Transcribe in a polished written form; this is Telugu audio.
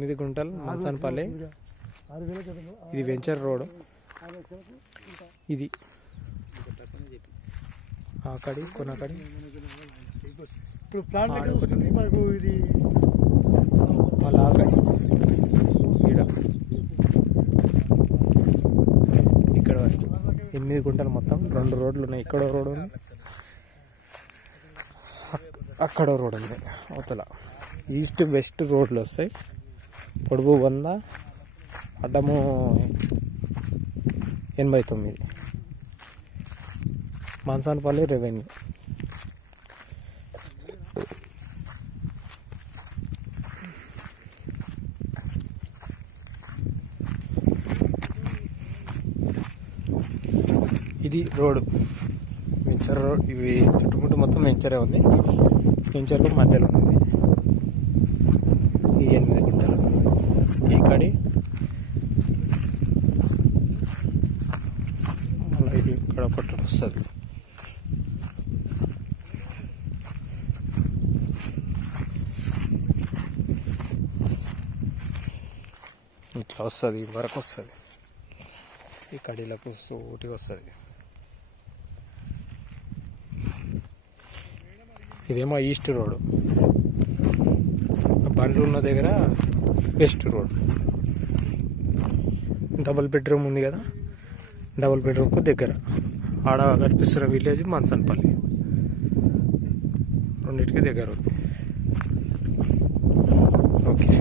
8 గుంటలు మంచన్పల్లి. ఇది వెంచర్ రోడ్. ఇది ఆకడి కొనకడి ఇప్పుడు ప్లాంట్ మనకు ఇది మళ్ళీ ఆకడి ఇక్కడ 8 గుంటలు మొత్తం. 2 రోడ్లు ఉన్నాయి. ఇక్కడ రోడ్ ఉంది, అక్కడ రోడ్ ఉంది. అవతల ఈస్ట్ వెస్ట్ రోడ్లు వస్తాయి. పొడవు 100, అడ్డము 89. మంచన్పల్లి రెవెన్యూ. ఇది రోడ్, వెంచర్ రోడ్. ఇవి చుట్టుముట్టు మొత్తం వెంచరే ఉంది. వెంచర్లు మధ్యలో ఉంది. ఈ 8 గుంటలు ఈకడి. మళ్ళీ ఇది ఇక్కడ పట్టు వస్తుంది. ఇట్లా వస్తుంది, వరకు వస్తుంది. ఈ కడీలకు సూటిగా వస్తుంది. ఇదేమో ఈస్ట్ రోడ్. బండ్లు ఉన్న దగ్గర వెస్ట్ రోడ్. డబుల్ బెడ్రూమ్ ఉంది కదా, డబుల్ బెడ్రూమ్కు దగ్గర. ఆడ కనిపిస్తున్న విలేజ్ మంచన్పల్లి. రెండింటికి దగ్గర ఉంది. ఓకే.